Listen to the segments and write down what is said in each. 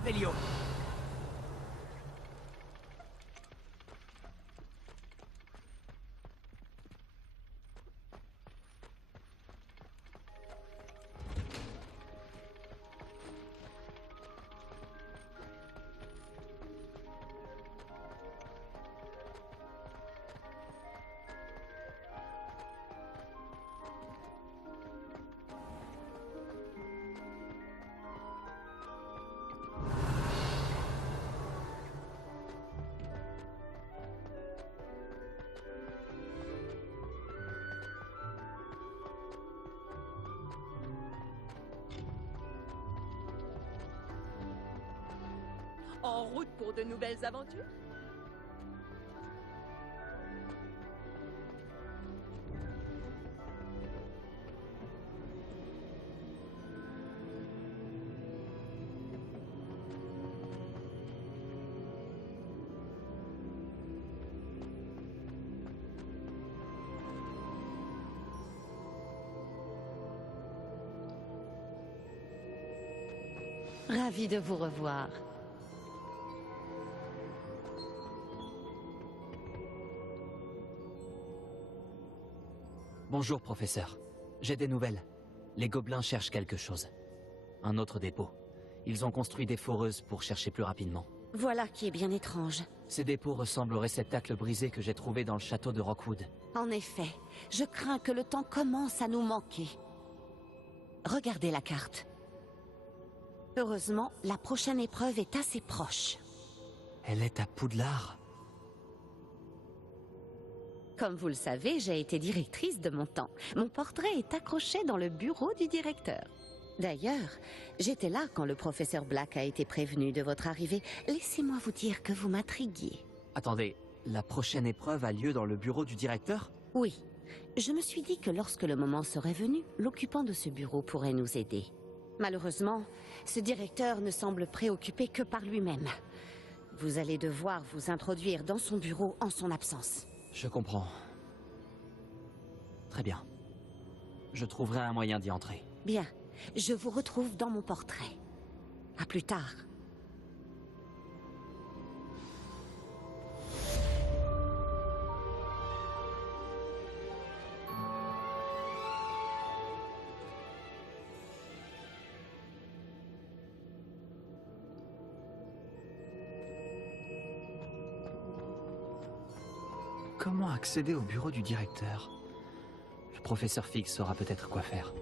Revelio. En route pour de nouvelles aventures? Ravie de vous revoir. Bonjour, professeur. J'ai des nouvelles. Les gobelins cherchent quelque chose. Un autre dépôt. Ils ont construit des foreuses pour chercher plus rapidement. Voilà qui est bien étrange. Ces dépôts ressemblent au réceptacle brisé que j'ai trouvé dans le château de Rockwood. En effet, je crains que le temps commence à nous manquer. Regardez la carte. Heureusement, la prochaine épreuve est assez proche. Elle est à Poudlard. Comme vous le savez, j'ai été directrice de mon temps. Mon portrait est accroché dans le bureau du directeur. D'ailleurs, j'étais là quand le professeur Black a été prévenu de votre arrivée. Laissez-moi vous dire que vous m'intriguiez. Attendez, la prochaine épreuve a lieu dans le bureau du directeur? Oui, je me suis dit que lorsque le moment serait venu, l'occupant de ce bureau pourrait nous aider. Malheureusement, ce directeur ne semble préoccupé que par lui-même. Vous allez devoir vous introduire dans son bureau en son absence. Je comprends. Très bien. Je trouverai un moyen d'y entrer. Bien, je vous retrouve dans mon portrait. À plus tard. Comment accéder au bureau du directeur? Le professeur Fix saura peut-être quoi faire.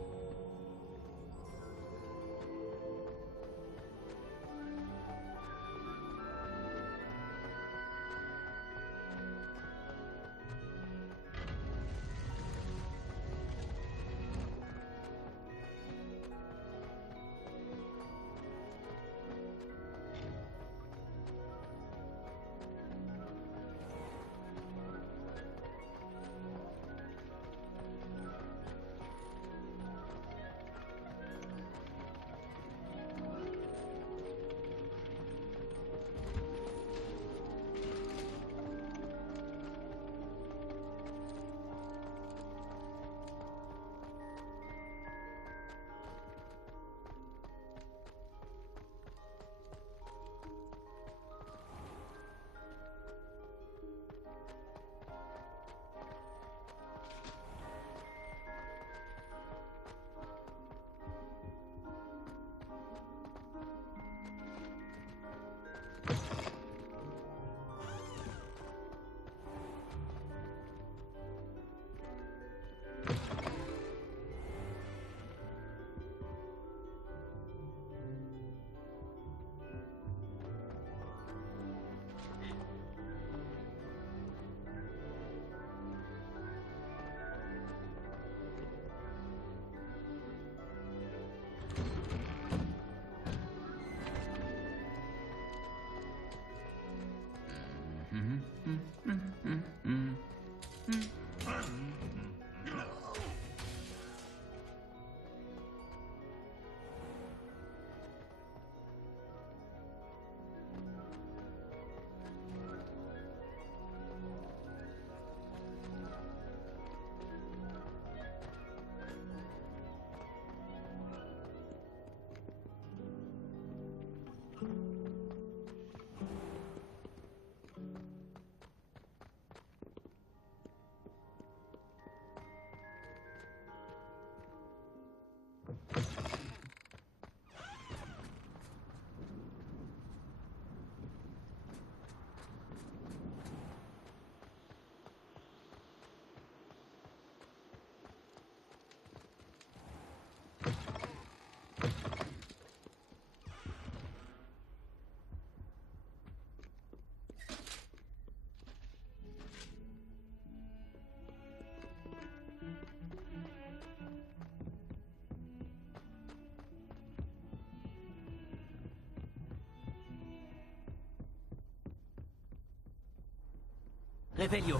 Revelio.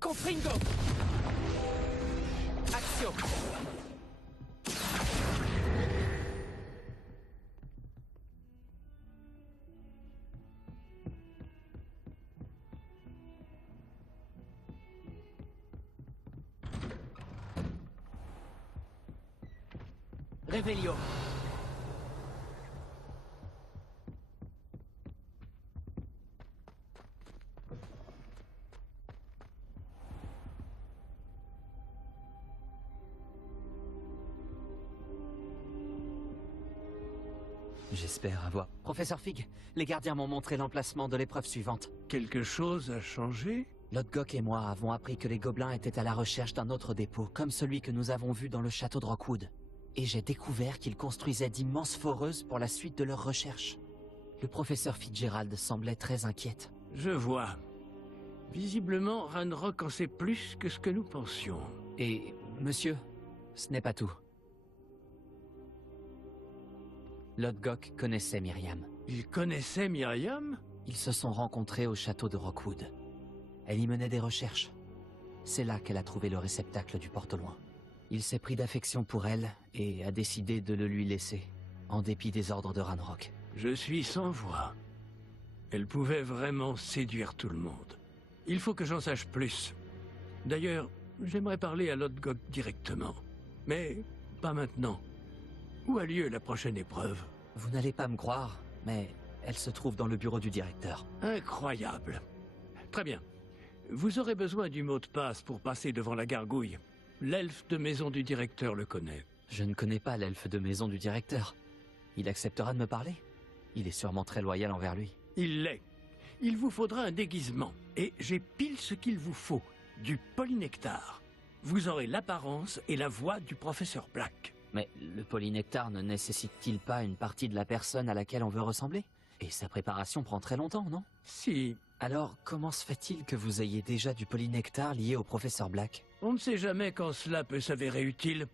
Confringo. Action. Revelio. J'espère avoir... Professeur Fig, les gardiens m'ont montré l'emplacement de l'épreuve suivante. Quelque chose a changé? Lodgok et moi avons appris que les gobelins étaient à la recherche d'un autre dépôt, comme celui que nous avons vu dans le château de Rockwood. Et j'ai découvert qu'ils construisaient d'immenses foreuses pour la suite de leurs recherches. Le professeur Fitzgerald semblait très inquiète. Je vois. Visiblement, Ranrock en sait plus que ce que nous pensions. Et, monsieur, ce n'est pas tout. Lodgok connaissait Myriam. Il connaissait Myriam? Ils se sont rencontrés au château de Rockwood. Elle y menait des recherches. C'est là qu'elle a trouvé le réceptacle du porte-loin. Il s'est pris d'affection pour elle et a décidé de le lui laisser, en dépit des ordres de Ranrock. Je suis sans voix. Elle pouvait vraiment séduire tout le monde. Il faut que j'en sache plus. D'ailleurs, j'aimerais parler à Lodgok directement. Mais pas maintenant. Où a lieu la prochaine épreuve? Vous n'allez pas me croire, mais elle se trouve dans le bureau du directeur. Incroyable. Très bien. Vous aurez besoin du mot de passe pour passer devant la gargouille. L'elfe de maison du directeur le connaît. Je ne connais pas l'elfe de maison du directeur. Il acceptera de me parler? Il est sûrement très loyal envers lui. Il l'est. Il vous faudra un déguisement. Et j'ai pile ce qu'il vous faut. Du polynectar. Vous aurez l'apparence et la voix du professeur Black. Mais le polynectar ne nécessite-t-il pas une partie de la personne à laquelle on veut ressembler? Et sa préparation prend très longtemps, non? Si. Alors, comment se fait-il que vous ayez déjà du polynectar lié au professeur Black? On ne sait jamais quand cela peut s'avérer utile.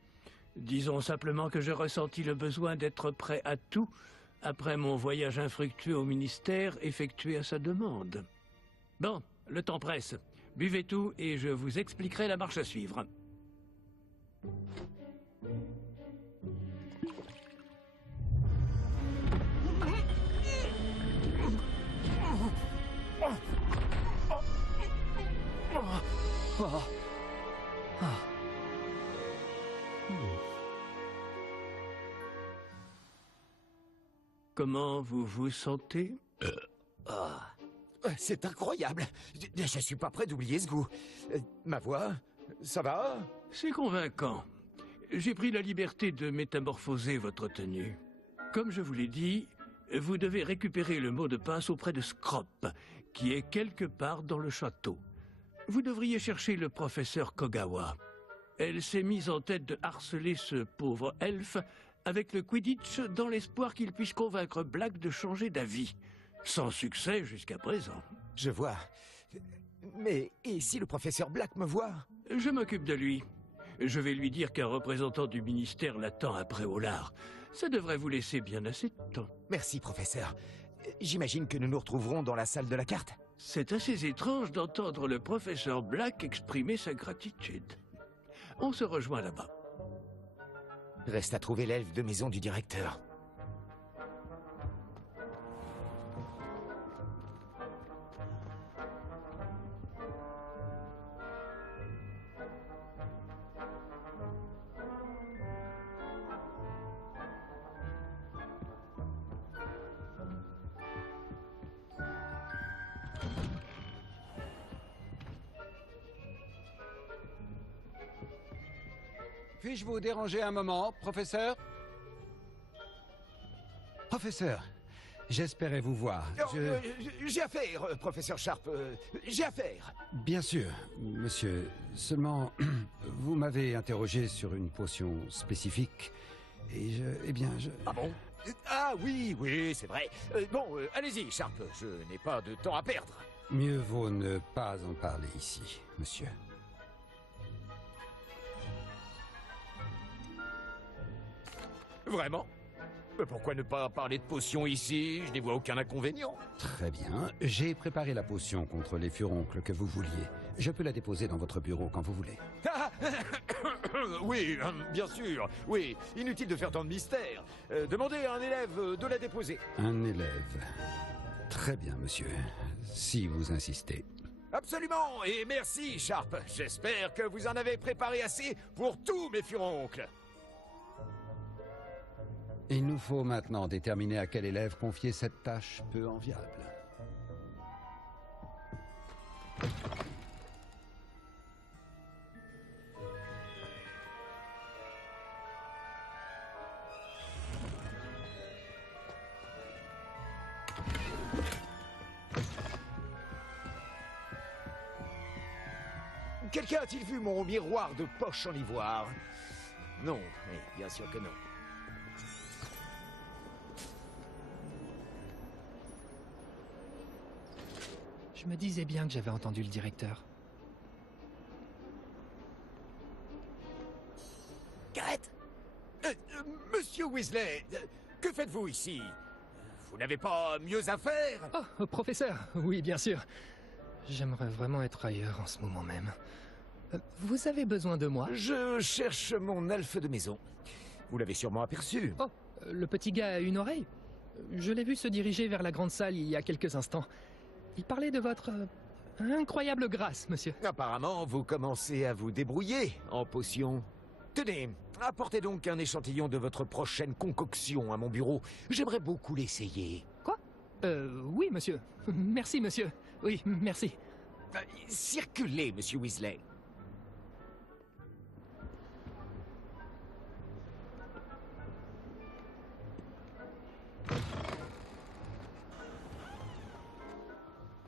Disons simplement que j'ai ressenti le besoin d'être prêt à tout après mon voyage infructueux au ministère effectué à sa demande. Bon, le temps presse. Buvez tout et je vous expliquerai la marche à suivre. Oh. Ah. Comment vous vous sentez? C'est incroyable. Je suis pas prêt d'oublier ce goût. Ma voix, ça va? C'est convaincant. J'ai pris la liberté de métamorphoser votre tenue. Comme je vous l'ai dit, vous devez récupérer le mot de passe auprès de Scrop, qui est quelque part dans le château. Vous devriez chercher le professeur Kogawa. Elle s'est mise en tête de harceler ce pauvre elfe avec le Quidditch dans l'espoir qu'il puisse convaincre Black de changer d'avis. Sans succès jusqu'à présent. Je vois. Mais et si le professeur Black me voit? Je m'occupe de lui. Je vais lui dire qu'un représentant du ministère l'attend après Olar. Ça devrait vous laisser bien assez de temps. Merci, professeur. J'imagine que nous nous retrouverons dans la salle de la carte? C'est assez étrange d'entendre le professeur Black exprimer sa gratitude. On se rejoint là-bas. Reste à trouver l'elfe de maison du directeur. Puis-je vous déranger un moment, professeur? Professeur, j'espérais vous voir. J'ai affaire, professeur Sharp. J'ai affaire. Bien sûr, monsieur. Seulement, vous m'avez interrogé sur une potion spécifique. Et Ah bon? Ah oui, oui, c'est vrai. Allez-y, Sharp. Je n'ai pas de temps à perdre. Mieux vaut ne pas en parler ici, monsieur. Vraiment? Pourquoi ne pas parler de potions ici? Je n'y vois aucun inconvénient. Très bien. J'ai préparé la potion contre les furoncles que vous vouliez. Je peux la déposer dans votre bureau quand vous voulez. Ah oui, bien sûr. Oui, inutile de faire tant de mystère. Demandez à un élève de la déposer. Un élève. Très bien, monsieur. Si vous insistez. Absolument, et merci, Sharp. J'espère que vous en avez préparé assez pour tous mes furoncles. Il nous faut maintenant déterminer à quel élève confier cette tâche peu enviable. Quelqu'un a-t-il vu mon miroir de poche en ivoire? Non, oui, bien sûr que non. Je me disais bien que j'avais entendu le directeur. Garrett! Monsieur Weasley, que faites-vous ici? Vous n'avez pas mieux à faire? Oh, professeur, oui, bien sûr. J'aimerais vraiment être ailleurs en ce moment même. Vous avez besoin de moi? Je cherche mon elfe de maison. Vous l'avez sûrement aperçu. Oh, le petit gars a une oreille. Je l'ai vu se diriger vers la grande salle il y a quelques instants. Il parlait de votre incroyable grâce, monsieur. Apparemment, vous commencez à vous débrouiller en potions. Tenez, apportez donc un échantillon de votre prochaine concoction à mon bureau. J'aimerais beaucoup l'essayer. Quoi? Oui, monsieur. Merci, monsieur. Oui, merci. Circulez, monsieur Weasley.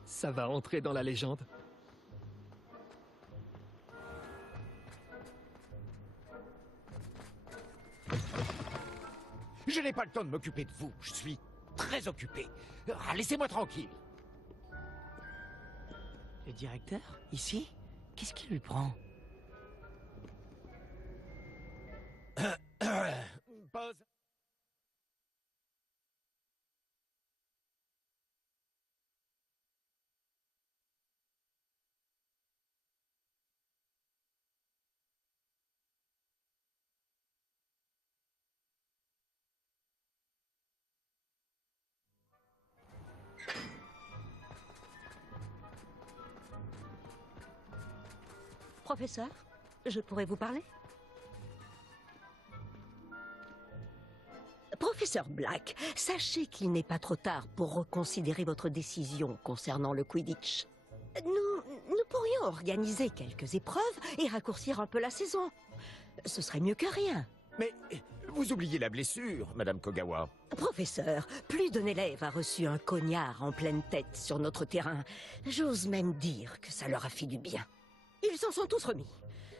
Ça va entrer dans la légende. Je n'ai pas le temps de m'occuper de vous. Je suis très occupé. Laissez-moi tranquille. Le directeur? Ici? Qu'est-ce qui lui prend? Pause. Professeur, je pourrais vous parler? Professeur Black, sachez qu'il n'est pas trop tard pour reconsidérer votre décision concernant le Quidditch. Nous pourrions organiser quelques épreuves et raccourcir un peu la saison. Ce serait mieux que rien. Mais vous oubliez la blessure, Madame Kogawa. Professeur, plus d'un élève a reçu un cognard en pleine tête sur notre terrain. J'ose même dire que ça leur a fait du bien. Ils s'en sont tous remis.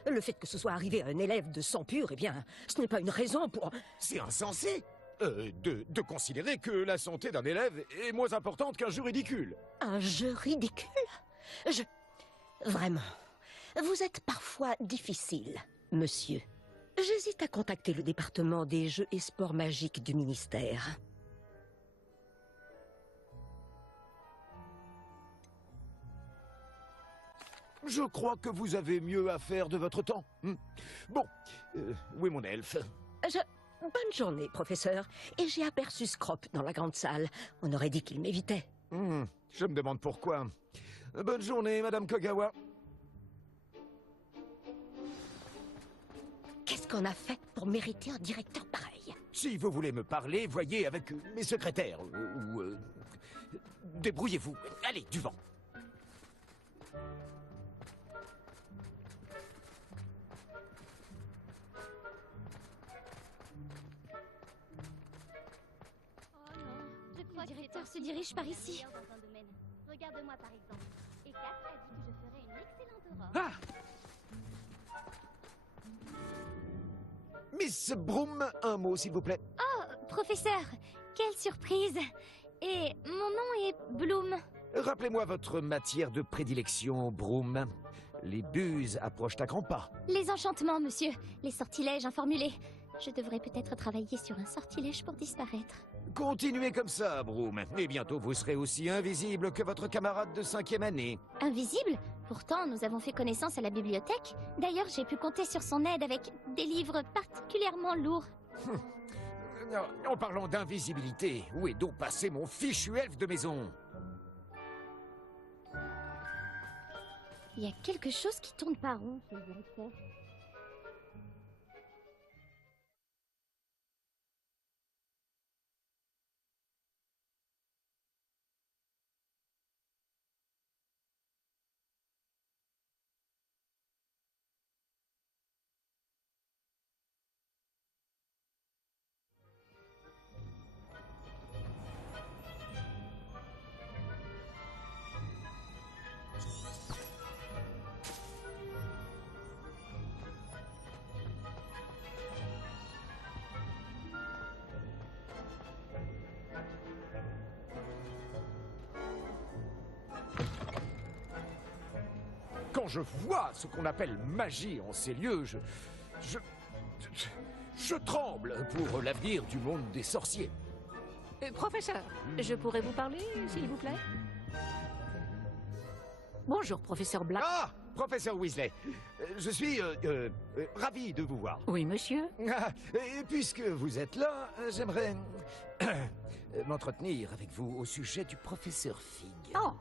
Le fait que ce soit arrivé à un élève de sang pur, eh bien, ce n'est pas une raison pour... C'est insensé de considérer que la santé d'un élève est moins importante qu'un jeu ridicule. Un jeu ridicule? Vraiment, vous êtes parfois difficile, monsieur. J'hésite à contacter le département des jeux et sports magiques du ministère. Je crois que vous avez mieux à faire de votre temps. Bon, où est mon elfe? Bonne journée, professeur. Et j'ai aperçu Scrop dans la grande salle. On aurait dit qu'il m'évitait. Je me demande pourquoi. Bonne journée, Madame Kogawa. Qu'est-ce qu'on a fait pour mériter un directeur pareil? Si vous voulez me parler, voyez avec mes secrétaires. Ou débrouillez-vous. Allez, du vent. professeur se dirige par ici. Regarde-moi par exemple. Et Kat a dit que je ferais une excellente aurore. Ah! Miss Broom, un mot s'il vous plaît. Oh, professeur, quelle surprise. Et mon nom est Bloom. Rappelez-moi votre matière de prédilection, Broom. Les buses approchent à grands pas. Les enchantements, monsieur. Les sortilèges informulés. Je devrais peut-être travailler sur un sortilège pour disparaître. Continuez comme ça, Broom. Et bientôt vous serez aussi invisible que votre camarade de 5e année. Invisible? Pourtant, nous avons fait connaissance à la bibliothèque. D'ailleurs, j'ai pu compter sur son aide avec des livres particulièrement lourds. En parlant d'invisibilité, où est donc passé mon fichu elfe de maison? Il y a quelque chose qui tourne pas rond chez le directeur. Quand je vois ce qu'on appelle magie en ces lieux, je tremble pour l'avenir du monde des sorciers. Professeur, je pourrais vous parler, s'il vous plaît? Bonjour, professeur Black. Ah, professeur Weasley, je suis ravi de vous voir. Oui, monsieur. Et puisque vous êtes là, j'aimerais m'entretenir avec vous au sujet du professeur Fig. Oh,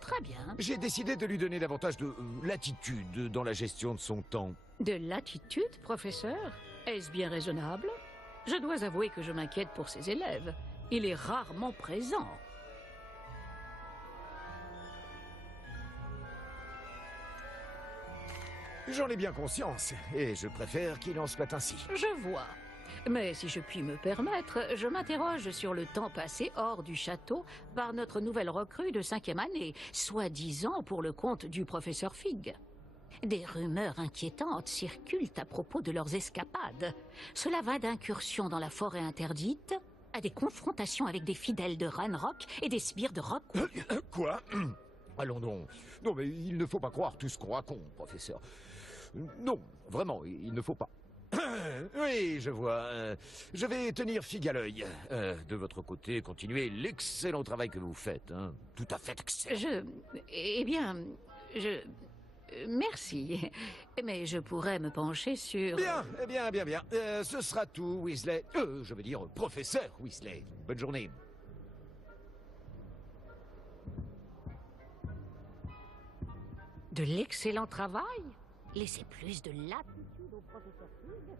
très bien. J'ai décidé de lui donner davantage de latitude dans la gestion de son temps. De latitude, professeur? Est-ce bien raisonnable? Je dois avouer que je m'inquiète pour ses élèves. Il est rarement présent. J'en ai bien conscience, et je préfère qu'il en soit ainsi. Je vois. Mais si je puis me permettre, je m'interroge sur le temps passé hors du château par notre nouvelle recrue de 5e année, soi-disant pour le compte du professeur Fig. Des rumeurs inquiétantes circulent à propos de leurs escapades. Cela va d'incursions dans la forêt interdite à des confrontations avec des fidèles de Ranrock et des sbires de Rockwood. Quoi? Allons donc. Non, mais il ne faut pas croire tout ce qu'on raconte, professeur. Non, vraiment, il ne faut pas. Oui, je vois. Je vais tenir Fig à l'œil. De votre côté, continuez l'excellent travail que vous faites. Hein. Tout à fait excellent. Merci. Mais je pourrais me pencher sur... Bien. Ce sera tout, Weasley. Je veux dire, professeur Weasley. Bonne journée. De l'excellent travail? Laissez plus de latitude au professeur Fig.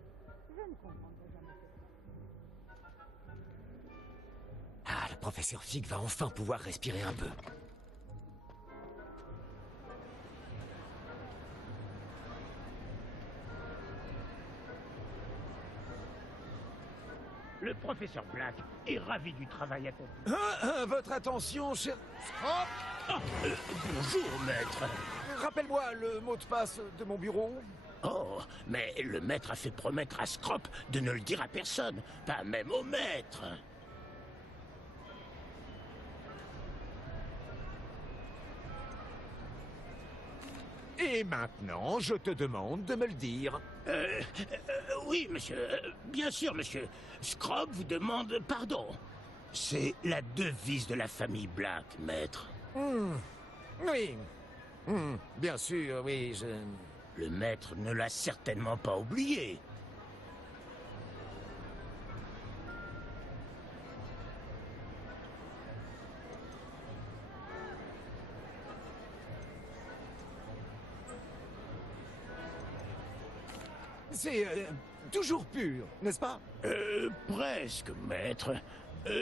Je ne comprendrai jamais ça. Ah, le professeur Fig va enfin pouvoir respirer un peu. Le professeur Black est ravi du travail accompli. Votre attention, cher... Bonjour, maître. Rappelle-moi le mot de passe de mon bureau. Oh, mais le maître a fait promettre à Scrop de ne le dire à personne, pas même au maître. Et maintenant, je te demande de me le dire. Oui, monsieur. Bien sûr, monsieur. Scrop vous demande pardon. C'est la devise de la famille Black, maître. Oui. Bien sûr, oui, Le maître ne l'a certainement pas oublié. C'est toujours pur, n'est-ce pas? Presque, maître.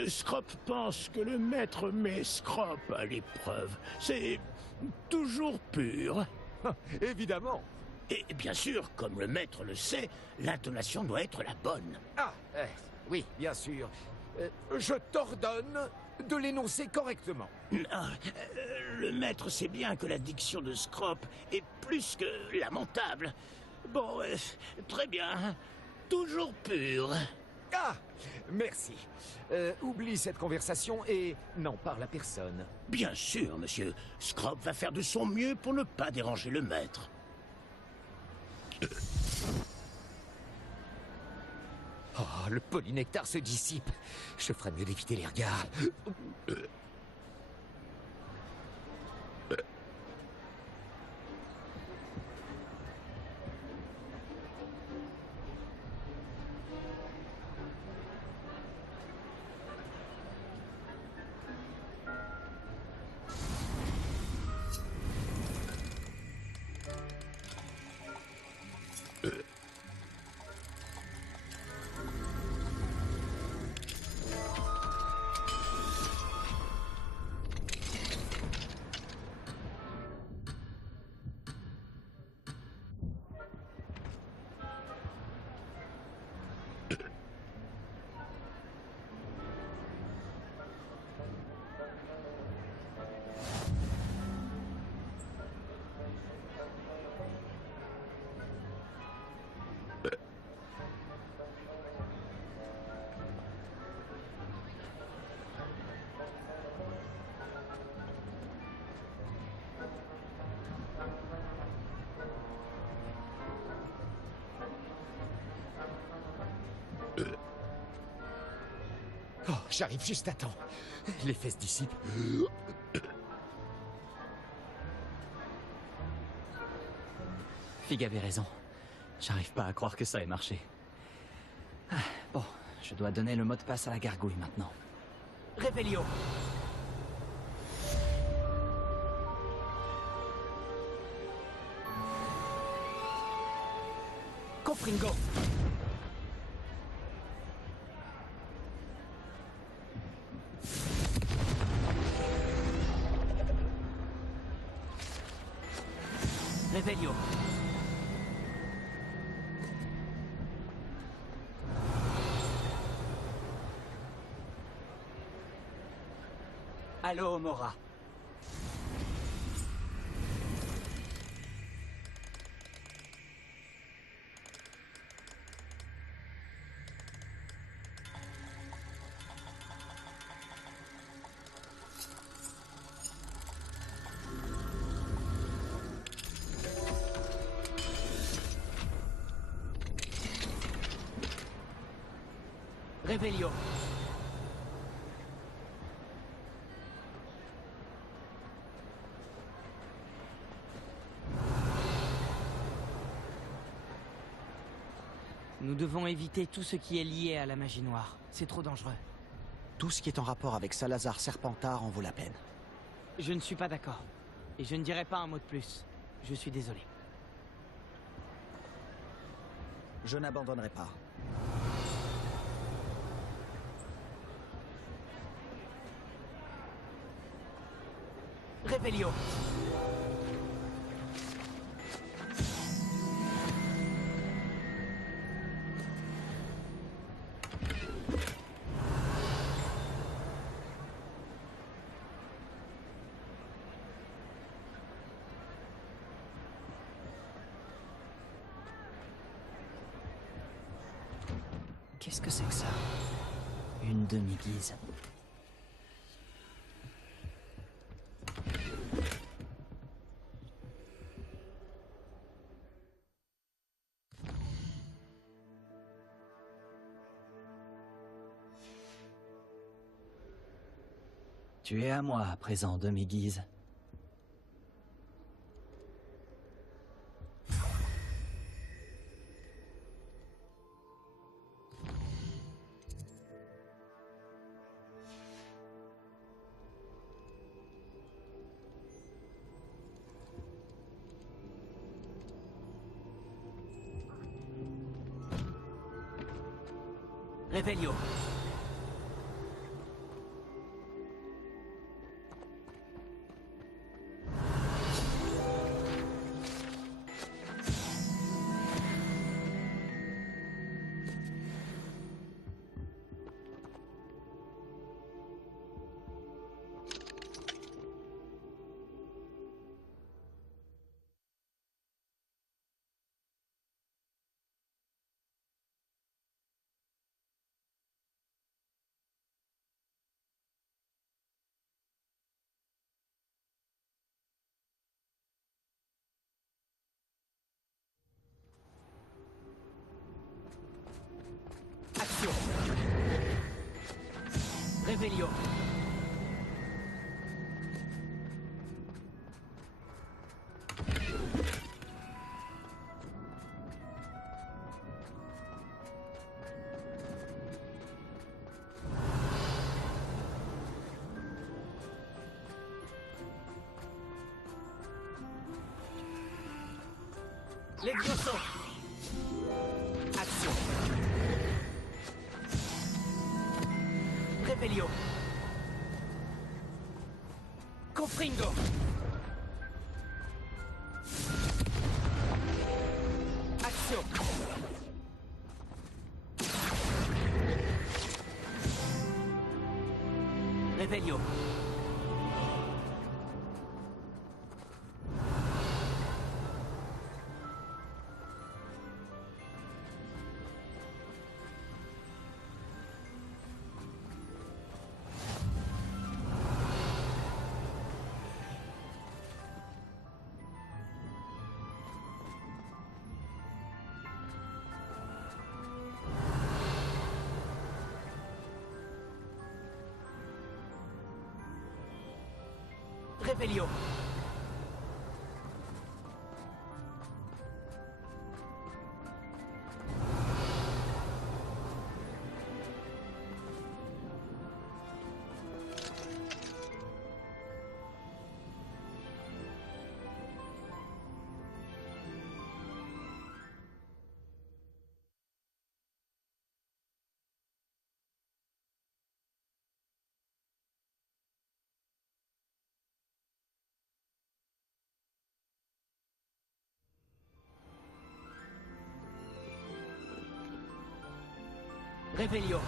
Scrop pense que le maître met Scrop à l'épreuve. C'est toujours pur. Évidemment. Et bien sûr, comme le maître le sait, l'intonation doit être la bonne. Ah, oui, bien sûr. Je t'ordonne de l'énoncer correctement. Le maître sait bien que la diction de Scrop est plus que lamentable. Bon, très bien. Toujours pur. Ah, merci. Oublie cette conversation et n'en parle à personne. Bien sûr, monsieur. Scrop va faire de son mieux pour ne pas déranger le maître. Oh, le polynectar se dissipe. Je ferais mieux d'éviter les regards. Oh, j'arrive juste à temps. Les fesses dissipent. Fig avait raison. J'arrive pas à croire que ça ait marché. Ah, bon, je dois donner le mot de passe à la gargouille maintenant. Réveillon. Confringo. Réveillon. Allô, Mora. Réveillon. Nous devons éviter tout ce qui est lié à la magie noire. C'est trop dangereux. Tout ce qui est en rapport avec Salazar Serpentard en vaut la peine. Je ne suis pas d'accord. Et je ne dirai pas un mot de plus. Je suis désolé. Je n'abandonnerai pas. Réveillon. Qu'est-ce que c'est que ça? Une demi-guise. Tu es à moi à présent, demi-guise. Réveillon. Revelio. Levioso. Action. Revelio. Confringo. Action. Revelio. Revelio. Revelio.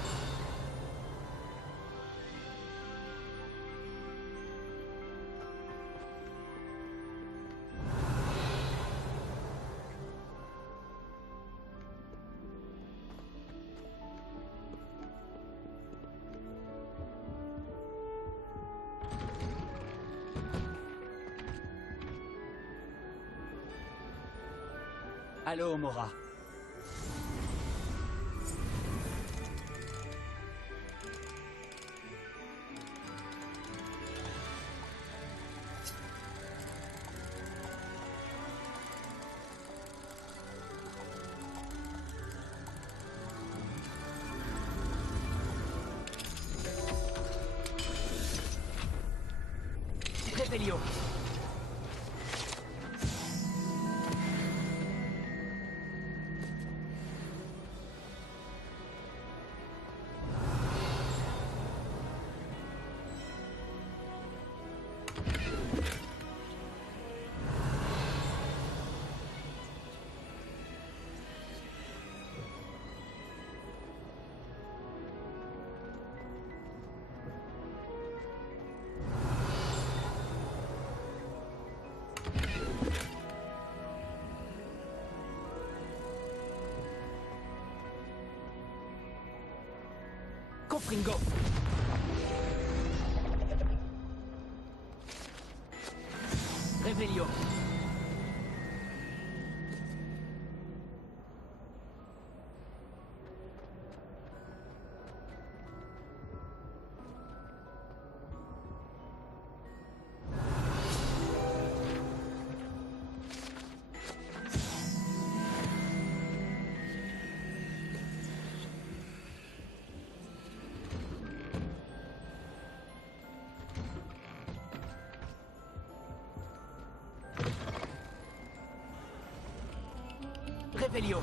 Allô, Mora. Revelio. Confringo. Revelio. Revelio.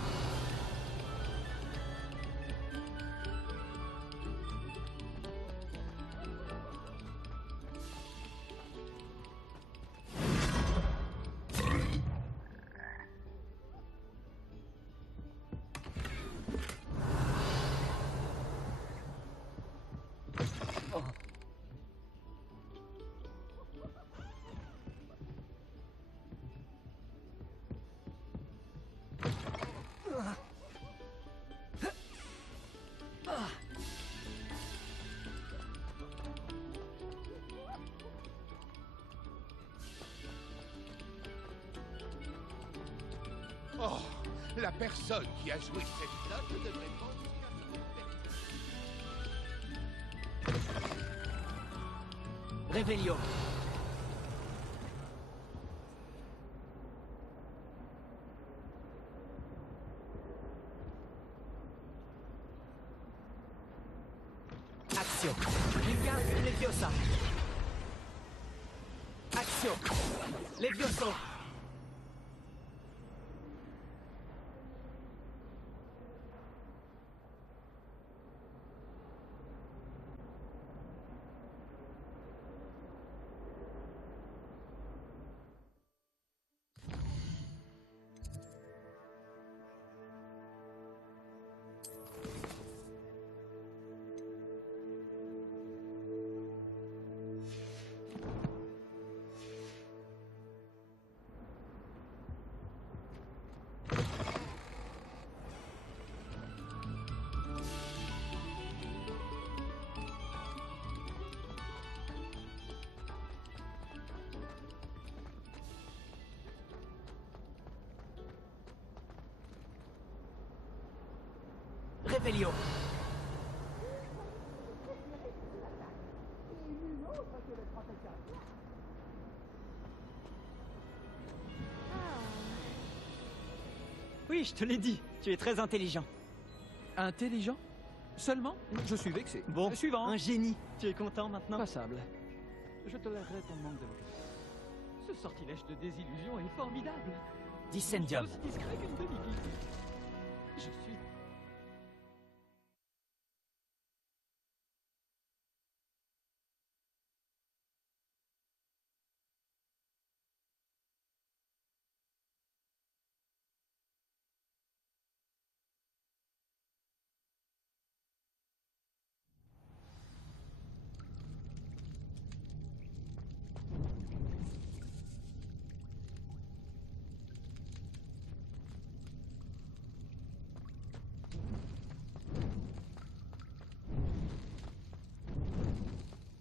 Oh, la personne qui a joué cette note devrait penser à ce Revelio. Action. Livia Leviosa. Action. Levioso. Revelio. Oui, je te l'ai dit, tu es très intelligent. Intelligent? Seulement? Je suis vexé. Bon, Le suivant. un génie. Tu es content maintenant? Passable. Je tolérerai ton manque de vocation. Ce sortilège de désillusion est formidable. Dissendium. Aussi discret qu'une demi-guise. Je suis...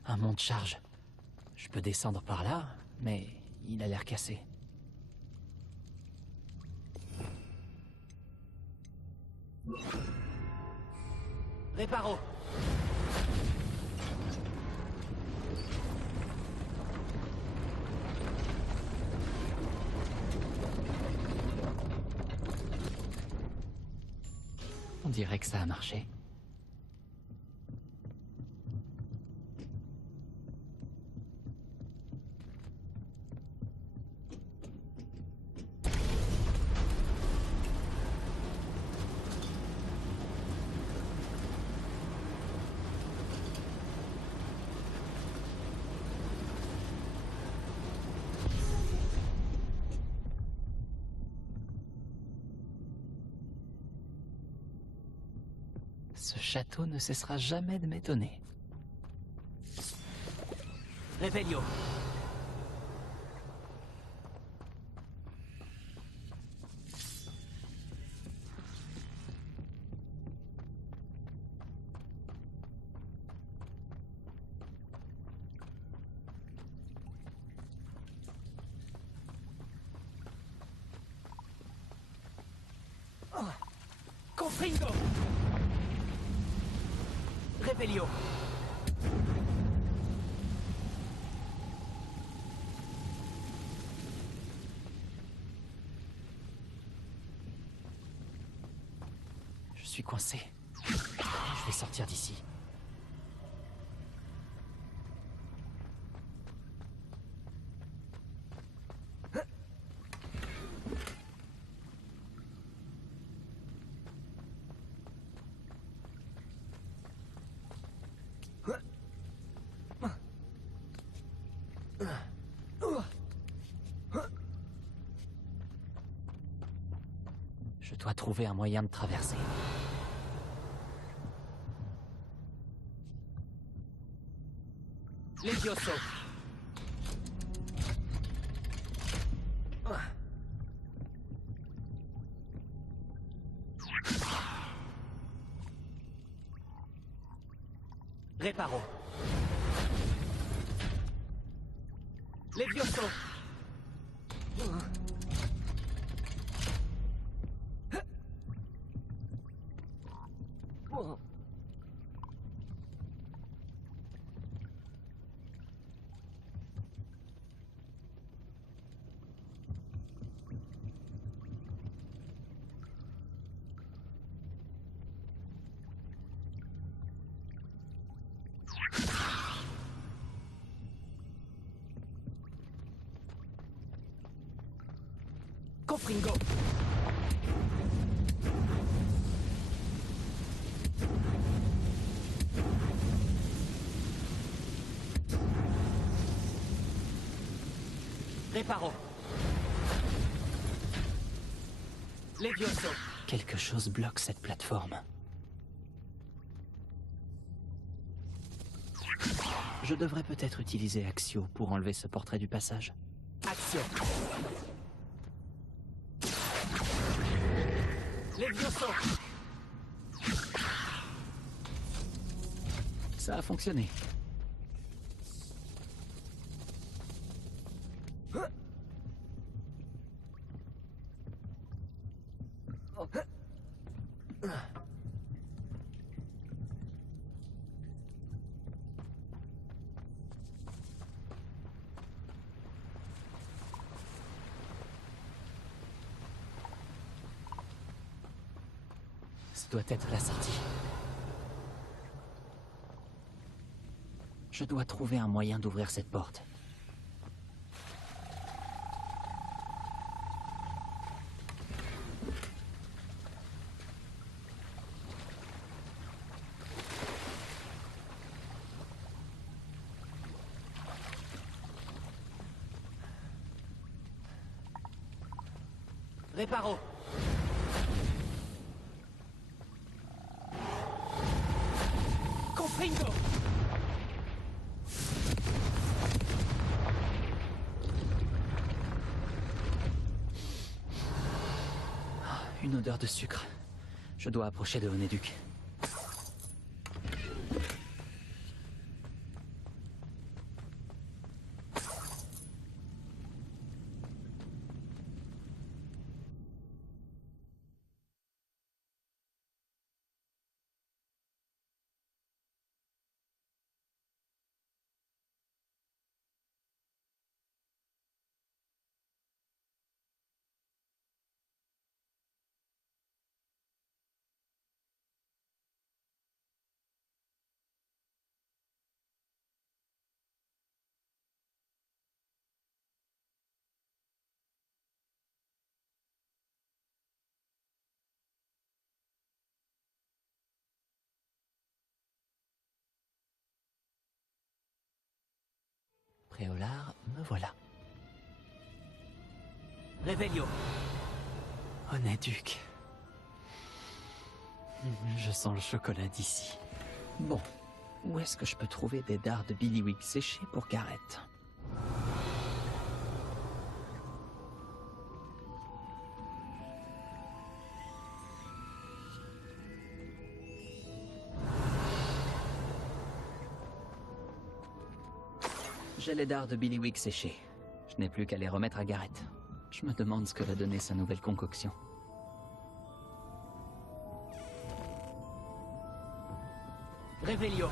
Un monte-charge. Je peux descendre par là, mais il a l'air cassé. Réparo. On dirait que ça a marché. Ce château ne cessera jamais de m'étonner. Revelio. Confringo. Revelio. Je suis coincé. Je vais sortir d'ici. Je dois trouver un moyen de traverser. Levioso. Réparo. Levioso. Confringo. Réparo. Levioso. Quelque chose bloque cette plateforme. Je devrais peut-être utiliser Axio pour enlever ce portrait du passage. Axio. Levioso. Ça a fonctionné. Ce doit être la sortie. Je dois trouver un moyen d'ouvrir cette porte. Réparo. Confringo. Une odeur de sucre. Je dois approcher de Onéduc. Préolard, me voilà. Réveillon. Onéduc. Je sens le chocolat d'ici. Bon, où est-ce que je peux trouver des dards de Billywig séchés pour Gareth? J'ai les dards de Billywig séchés. Je n'ai plus qu'à les remettre à Gareth. Je me demande ce que va donner sa nouvelle concoction. Réveillon.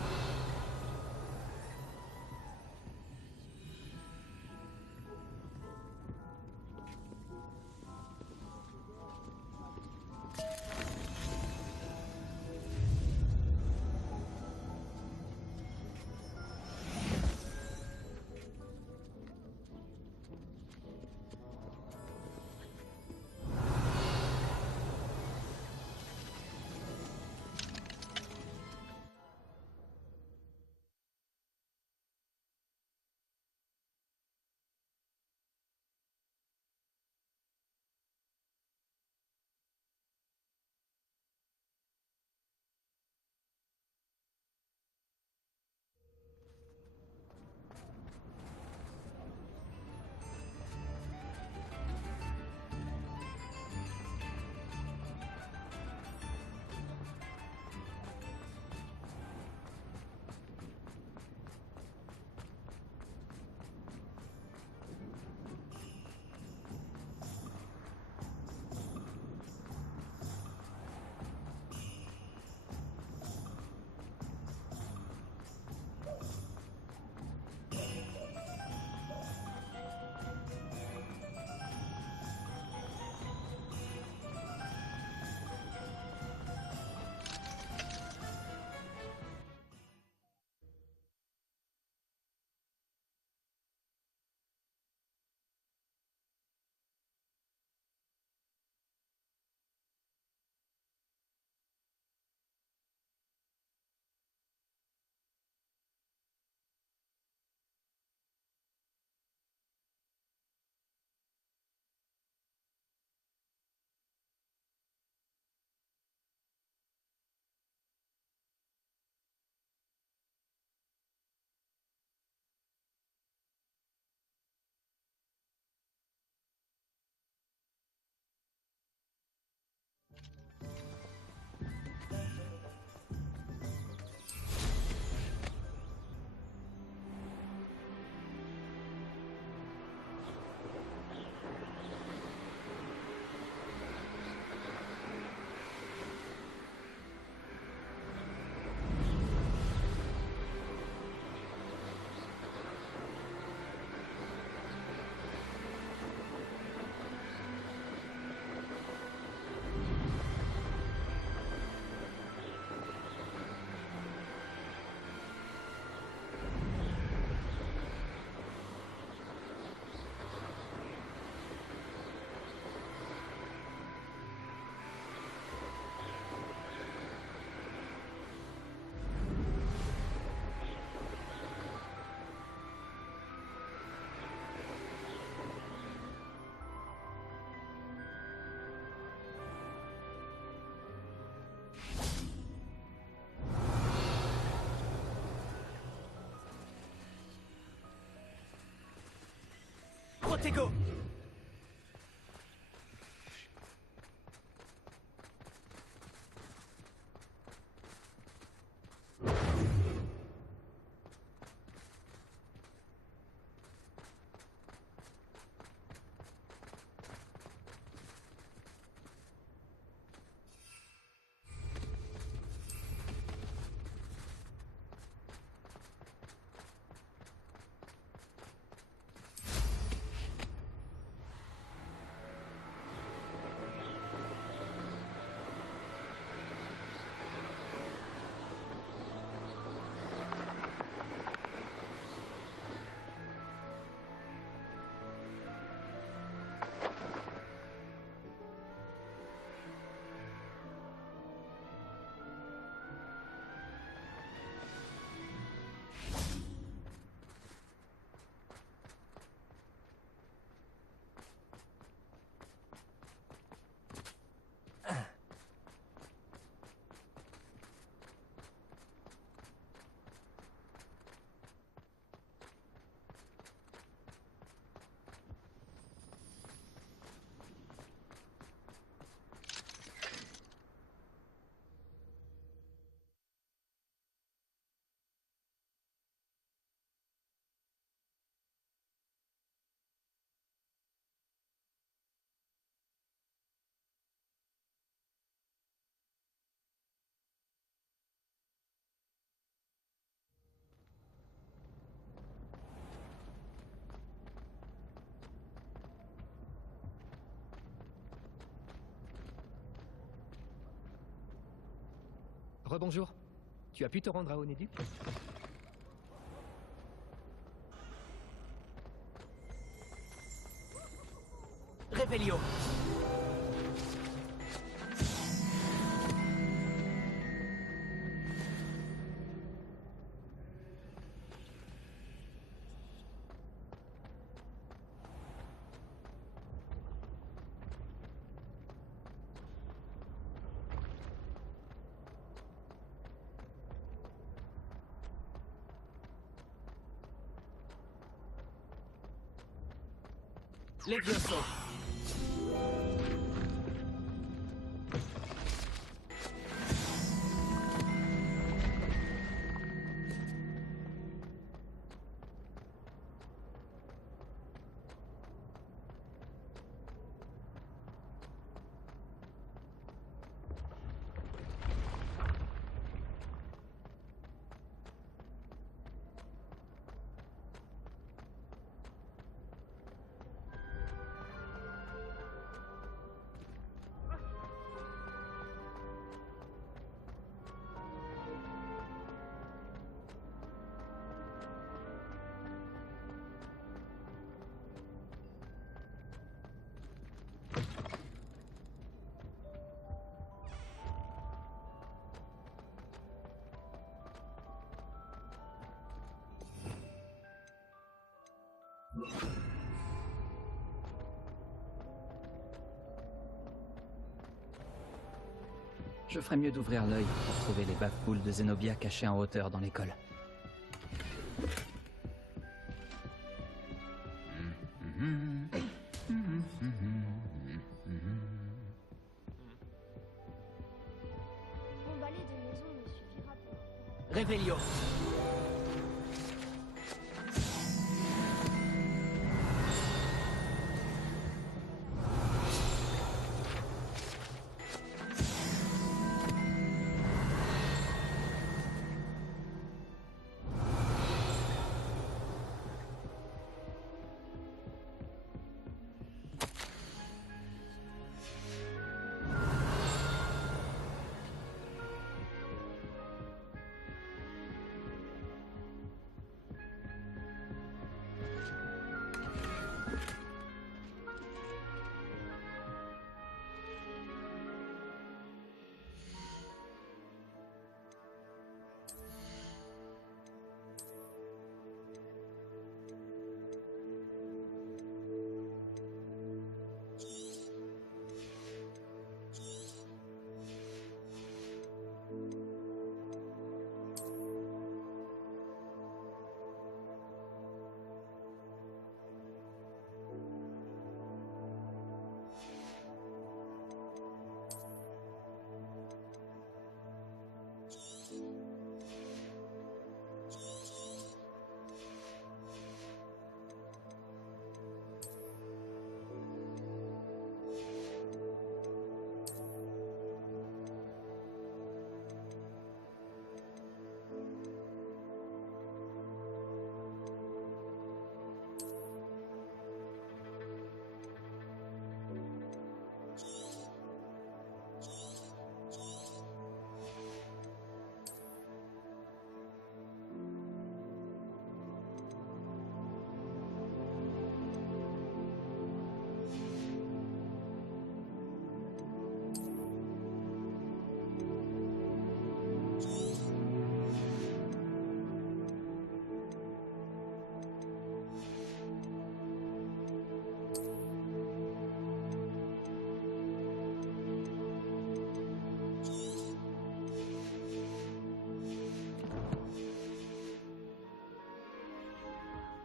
Protego! Rebonjour. Tu as pu te rendre à Onéduc? Revelio! Levioso! Je ferais mieux d'ouvrir l'œil pour trouver les bafoules de Zenobia cachées en hauteur dans l'école. Mon balai de maison me suffira pour... Revelio!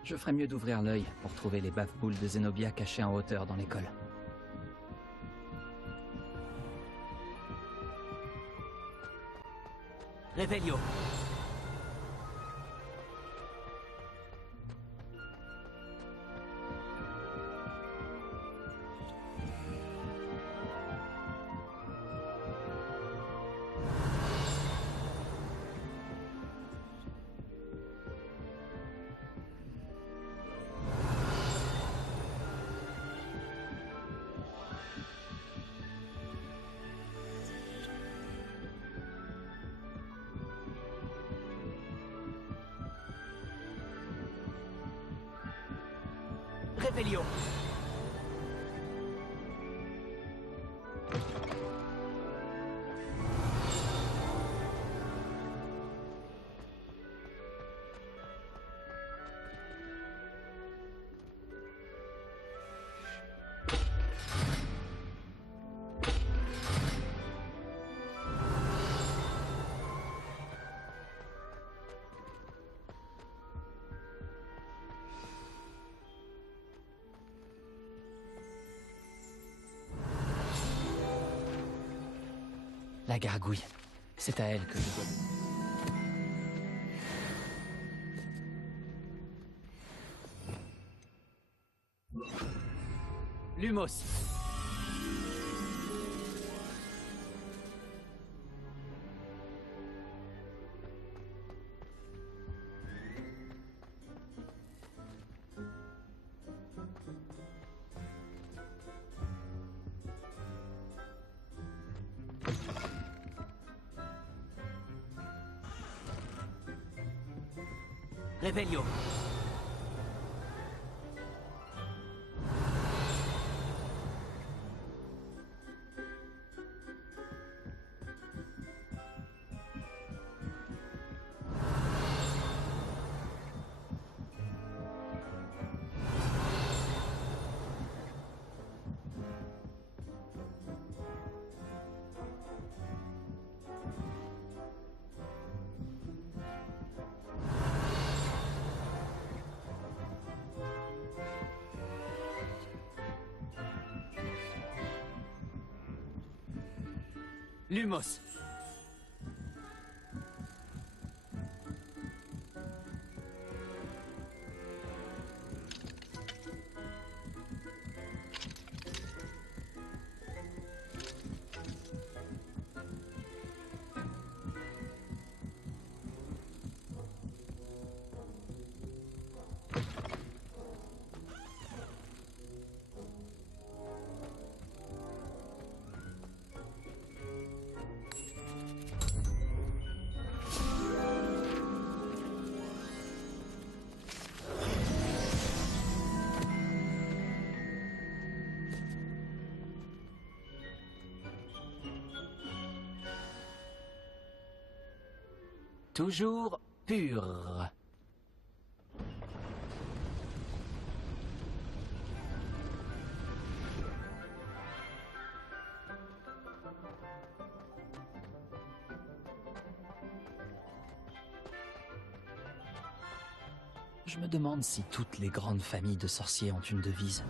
Je ferais mieux d'ouvrir l'œil pour trouver les baffe-boules de Zenobia cachées en hauteur dans l'école. Revelio. Revelio. La gargouille. C'est à elle que je dois... Lumos. Revelio. Lumos. Toujours pur. Je me demande si toutes les grandes familles de sorciers ont une devise.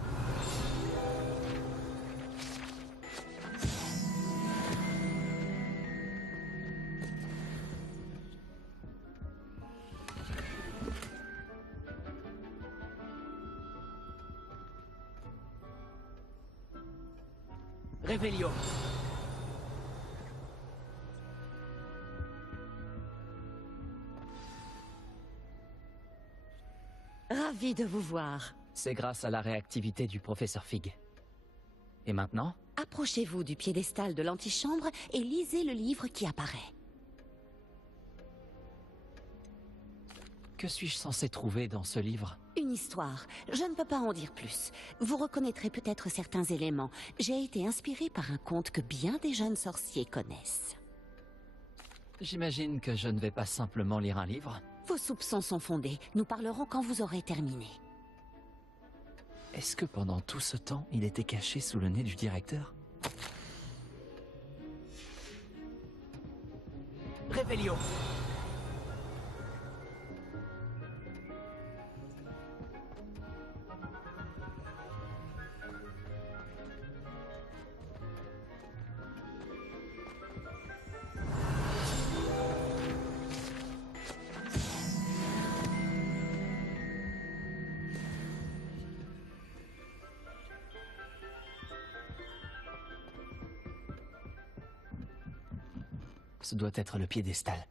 Revelio. Ravi de vous voir. C'est grâce à la réactivité du professeur Fig. Et maintenant? Approchez-vous du piédestal de l'antichambre et lisez le livre qui apparaît. Que suis-je censé trouver dans ce livre? Une histoire. Je ne peux pas en dire plus. Vous reconnaîtrez peut-être certains éléments. J'ai été inspirée par un conte que bien des jeunes sorciers connaissent. J'imagine que je ne vais pas simplement lire un livre. Vos soupçons sont fondés. Nous parlerons quand vous aurez terminé. Est-ce que pendant tout ce temps, il était caché sous le nez du directeur? Revelio. Ce doit être le piédestal.